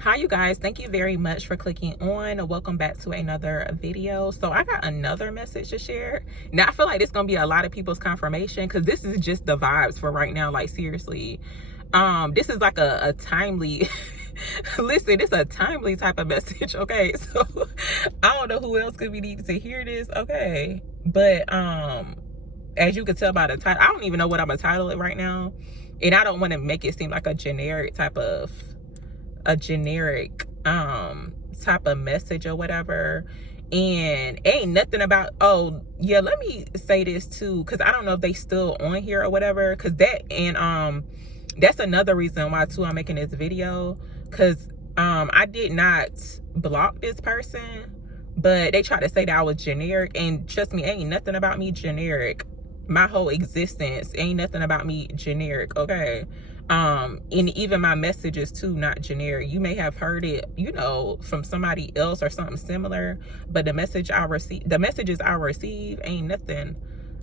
Hi you guys, thank you very much for clicking on. Welcome back to another video. So I got another message to share. Now I feel like this gonna be a lot of people's confirmation because this is just the vibes for right now. Like seriously, this is like a timely listen, it's a timely type of message. Okay, so I don't know who else could be needing to hear this. Okay, but as you can tell by the title, I don't even know what I'm gonna title it right now, and I don't want to make it seem like a generic type of type of message or whatever. And ain't nothing about, oh yeah, let me say this too, because I don't know if they still on here or whatever, because that's another reason why too I'm making this video, because I did not block this person, but they tried to say that I was generic, and trust me, ain't nothing about me generic. My whole existence ain't nothing about me generic. Okay, and even my messages too, not generic. You may have heard it, you know, from somebody else or something similar, but the messages I receive ain't nothing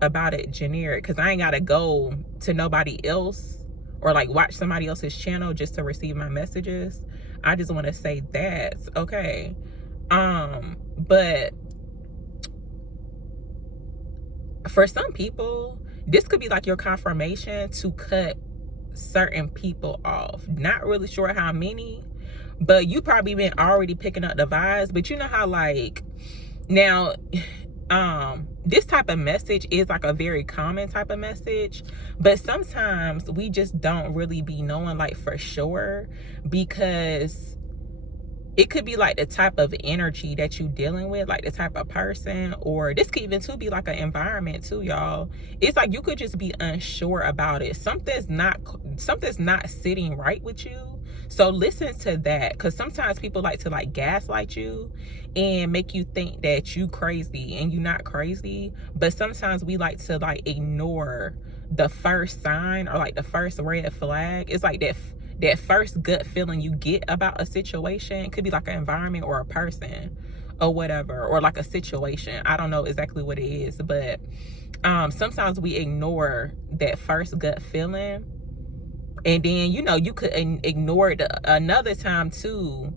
about it generic, because I ain't gotta go to nobody else or like watch somebody else's channel just to receive my messages. I just want to say that. Okay, but for some people, this could be like your confirmation to cut certain people off. Not really sure how many, but you probably been already picking up the vibes. But you know how, like, now this type of message is like a very common type of message, but sometimes we just don't really be knowing like for sure, because it could be like the type of energy that you dealing with, like the type of person, or this could even too be like an environment too, y'all. It's like you could just be unsure about it. Something's not sitting right with you. So listen to that, because sometimes people like to like gaslight you and make you think that you crazy, and you're not crazy. But sometimes we like to like ignore the first sign or like the first red flag. It's like that first gut feeling you get about a situation. It could be like an environment or a person or whatever, or like a situation. I don't know exactly what it is, but sometimes we ignore that first gut feeling, and then, you know, you could ignore it another time too,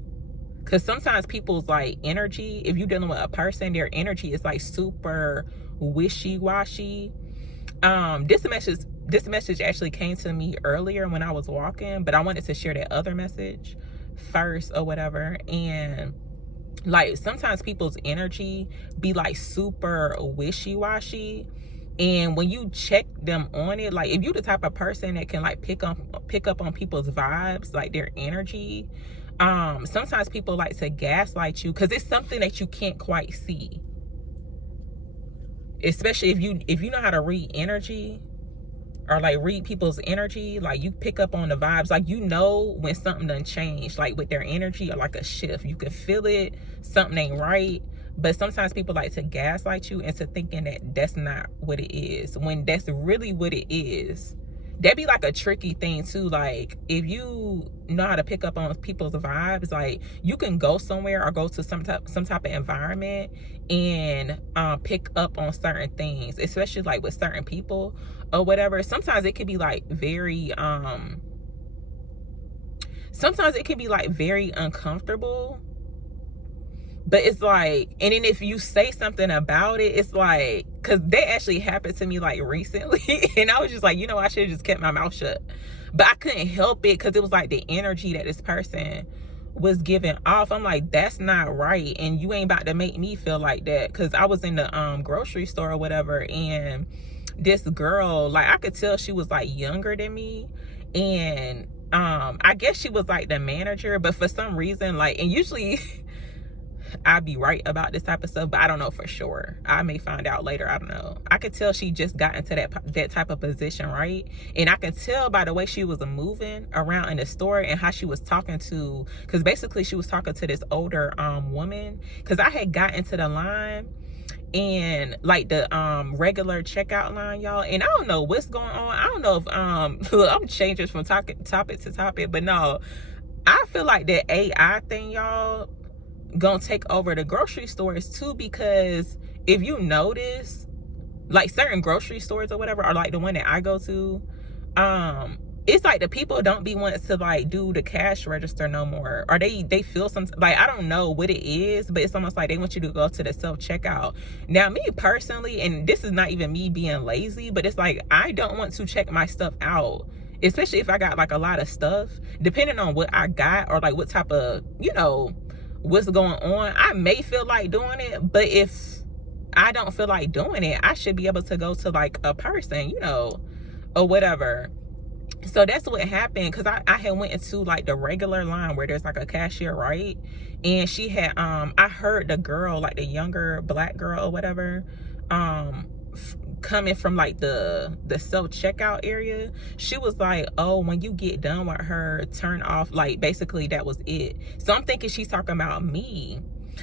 because sometimes people's like energy, if you're dealing with a person, their energy is like super wishy-washy. This message actually came to me earlier when I was walking, but I wanted to share that other message first or whatever. And like sometimes people's energy be like super wishy-washy, and when you check them on it, like if you the type of person that can like pick up on people's vibes, like their energy, sometimes people like to gaslight you because it's something that you can't quite see. Especially if you know how to read energy, or like read people's energy, like you pick up on the vibes, like you know when something done changed, like with their energy, or like a shift. You can feel it, something ain't right. But sometimes people like to gaslight you into thinking that that's not what it is, when that's really what it is. That'd be like a tricky thing too. Like if you know how to pick up on people's vibes, like you can go somewhere or go to some type of environment and pick up on certain things, especially like with certain people or whatever. Sometimes it could be like very uncomfortable, but it's like, and then if you say something about it, it's like, because that actually happened to me like recently, and I was just like, you know, I should have just kept my mouth shut. But I couldn't help it, because it was like the energy that this person was giving off. I'm like, that's not right, and you ain't about to make me feel like that. Because I was in the grocery store or whatever, and this girl, like I could tell she was like younger than me, and I guess she was like the manager, but for some reason, like, and usually I'd be right about this type of stuff, but I don't know for sure. I may find out later. I don't know. I could tell she just got into that type of position, right? And I can tell by the way she was moving around in the store and how she was talking to, because basically she was talking to this older woman, because I had got into the line, and like the regular checkout line, y'all, and I don't know what's going on. I don't know if look, I'm changing from topic to topic, but no, I feel like that AI thing, y'all, gonna take over the grocery stores too, because if you notice, like certain grocery stores or whatever, or like the one that I go to, it's like the people don't be wanting to like do the cash register no more, or they feel some like, I don't know what it is, but it's almost like they want you to go to the self-checkout. Now me personally, and this is not even me being lazy, but it's like I don't want to check my stuff out, especially if I got like a lot of stuff, depending on what I got or like what type of, you know, what's going on. I may feel like doing it, but if I don't feel like doing it, I should be able to go to like a person, you know, or whatever. So that's what happened, because I had went into like the regular line where there's like a cashier, right? And she had I heard the girl, like the younger black girl or whatever, coming from like the self-checkout area. She was like, oh, when you get done with her, turn off, like basically that was it. So I'm thinking she's talking about me.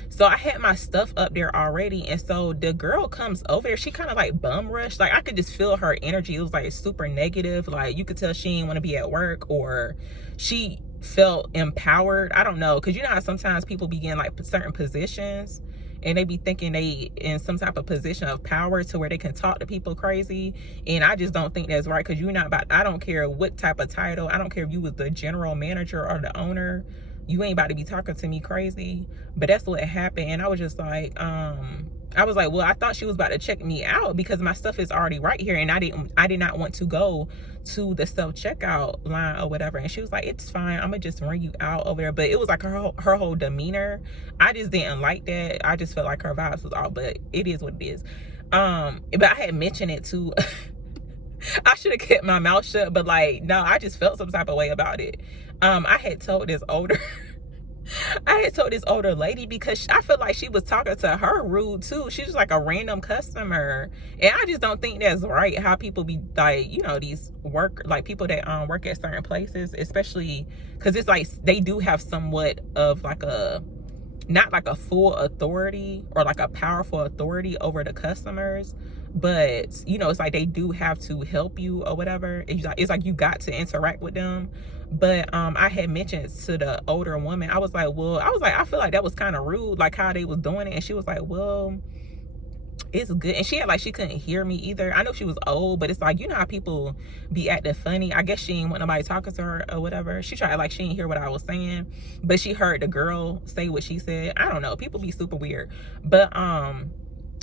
So I had my stuff up there already, and so the girl comes over there. She kind of like bum rushed. Like I could just feel her energy. It was like super negative. Like you could tell she didn't want to be at work, or she felt empowered. I don't know, because you know how sometimes people be in like certain positions and they be thinking they in some type of position of power to where they can talk to people crazy. And I just don't think that's right, because you're not about, I don't care what type of title, I don't care if you was the general manager or the owner, you ain't about to be talking to me crazy. But that's what happened. And I was just like, I was like, well, I thought she was about to check me out because my stuff is already right here, and I did not want to go to the self-checkout line or whatever. And she was like, it's fine, I'm gonna just run you out over there. But it was like her whole demeanor, I just didn't like that. I just felt like her vibes was off, but it is what it is. But I had mentioned it too. I should have kept my mouth shut, but like, no, I just felt some type of way about it. I had told this older lady, because I feel like she was talking to her rude too. She was like a random customer, and I just don't think that's right how people be like, you know, these people that work at certain places, especially because it's like they do have somewhat of like a, not like a full authority or like a powerful authority over the customers, but you know, it's like they do have to help you or whatever. It's like you got to interact with them. But I had mentioned to the older woman, I was like, I feel like that was kind of rude, like how they was doing it. And she was like, well, it's good. And she had like, she couldn't hear me either. I know she was old, but it's like, you know how people be acting funny. I guess she didn't want nobody talking to her or whatever. She tried like she didn't hear what I was saying, but she heard the girl say what she said. I don't know, people be super weird. But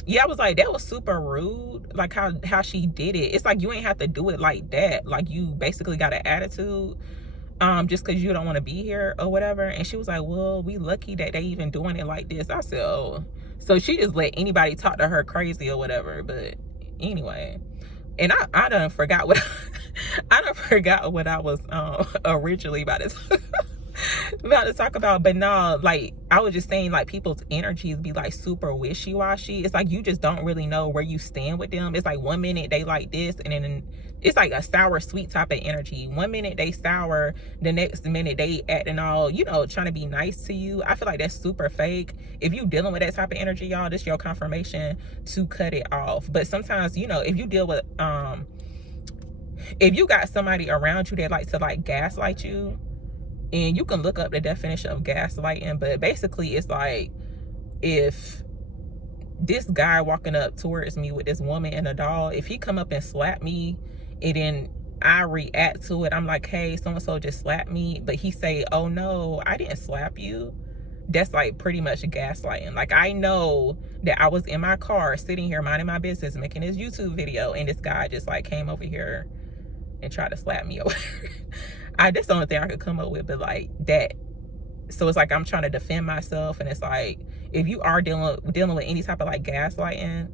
yeah, I was like, that was super rude, like how she did it. It's like, you ain't have to do it like that. Like you basically got an attitude just because you don't want to be here or whatever. And she was like, well, we lucky that they even doing it like this. I said, oh, so she just let anybody talk to her crazy or whatever. But anyway, and I done forgot what I done forgot what I was originally about to talk about. But no, like I was just saying, like people's energies be like super wishy-washy. It's like you just don't really know where you stand with them. It's like 1 minute they like this, and then it's like a sour sweet type of energy. 1 minute they sour, the next minute they acting all, you know, trying to be nice to you. I feel like that's super fake. If you dealing with that type of energy, y'all, this your confirmation to cut it off. But sometimes, you know, if you deal with if you got somebody around you that likes to like gaslight you, and you can look up the definition of gaslighting, but basically it's like, if this guy walking up towards me with this woman and a doll, if he come up and slap me, and then I react to it, I'm like, hey, so-and-so just slapped me, but he say, oh no, I didn't slap you, that's like pretty much gaslighting. Like I know that I was in my car sitting here minding my business making this YouTube video, and this guy just like came over here and tried to slap me over. That's the only thing I could come up with, but like that. So it's like I'm trying to defend myself, and it's like, if you are dealing with any type of like gaslighting,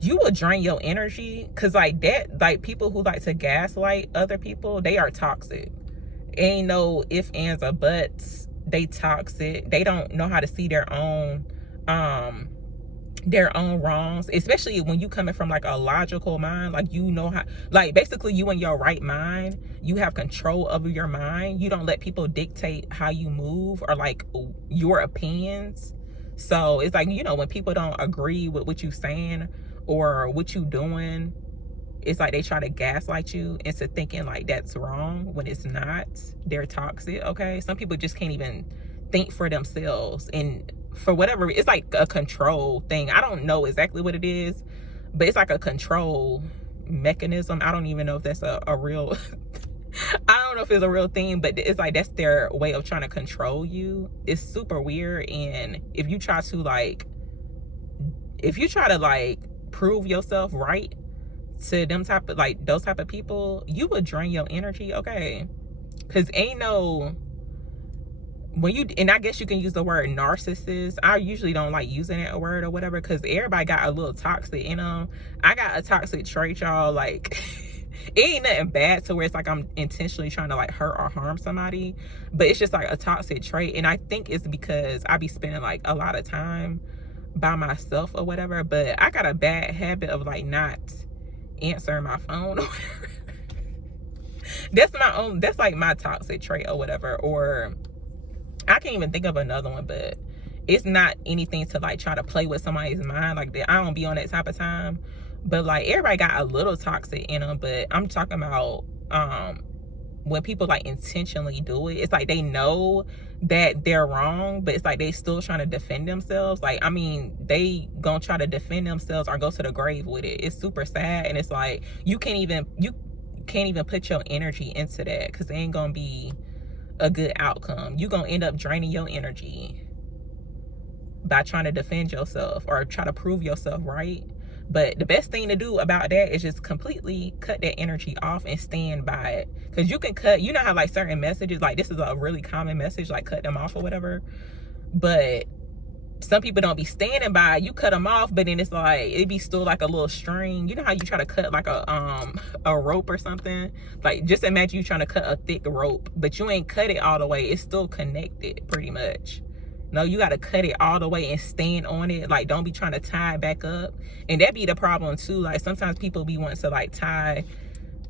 you will drain your energy, because like that, like people who like to gaslight other people, they are toxic. Ain't no ifs, ands, or buts. They toxic. They don't know how to see their own wrongs, especially when you coming from like a logical mind. Like, you know how, like basically you in your right mind, you have control over your mind. You don't let people dictate how you move or like your opinions. So it's like, you know, when people don't agree with what you saying or what you doing, it's like they try to gaslight you into thinking like that's wrong when it's not. They're toxic. Okay, some people just can't even think for themselves, and for whatever, it's like a control thing. I don't know exactly what it is, but it's like a control mechanism. I don't even know if that's a real I don't know if it's a real thing, but it's like that's their way of trying to control you. It's super weird. And if you try to like prove yourself right to them type of like those type of people, you would drain your energy, okay? Because ain't no, when you, and I guess you can use the word narcissist. I usually don't like using that word or whatever, because everybody got a little toxic in them. I got a toxic trait, y'all. Like it ain't nothing bad to where it's like I'm intentionally trying to like hurt or harm somebody, but it's just like a toxic trait. And I think it's because I be spending like a lot of time by myself or whatever. But I got a bad habit of like not answering my phone or whatever. That's like my toxic trait or whatever. Or I can't even think of another one, but it's not anything to like try to play with somebody's mind like that. I don't be on that type of time. But like everybody got a little toxic in them. But I'm talking about when people like intentionally do it, it's like they know that they're wrong, but it's like they still trying to defend themselves. Like, I mean, they gonna try to defend themselves or go to the grave with it. It's super sad. And it's like you can't even put your energy into that, because it ain't gonna be a good outcome. You gonna end up draining your energy by trying to defend yourself or try to prove yourself right. But the best thing to do about that is just completely cut that energy off and stand by it. Because you can cut, you know how like certain messages, like this is a really common message, like cut them off or whatever. But some people don't be standing by it. You cut them off, but then it's like it be still like a little string. You know how you try to cut like a rope or something? Like just imagine you trying to cut a thick rope, but you ain't cut it all the way. It's still connected pretty much. No, you got to cut it all the way and stand on it. Like, don't be trying to tie it back up. And that be the problem too. Like sometimes people be wanting to like try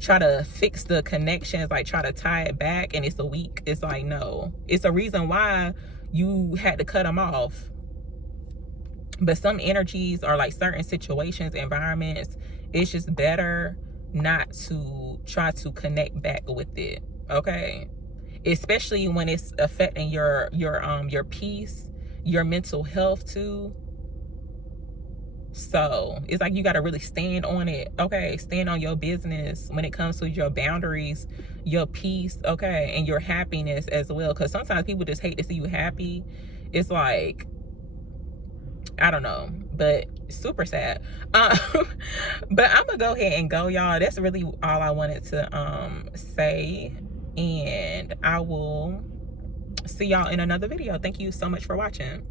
to fix the connections, like try to tie it back, and it's a weak. It's like, no, it's a reason why you had to cut them off. But some energies or like certain situations, environments, it's just better not to try to connect back with it, okay? Especially when it's affecting your peace, your mental health too. So it's like you got to really stand on it, okay? Stand on your business when it comes to your boundaries, your peace, okay, and your happiness as well. Because sometimes people just hate to see you happy. It's like, I don't know, but super sad. But I'm gonna go ahead and go, y'all. That's really all I wanted to say, and I will see y'all in another video. Thank you so much for watching.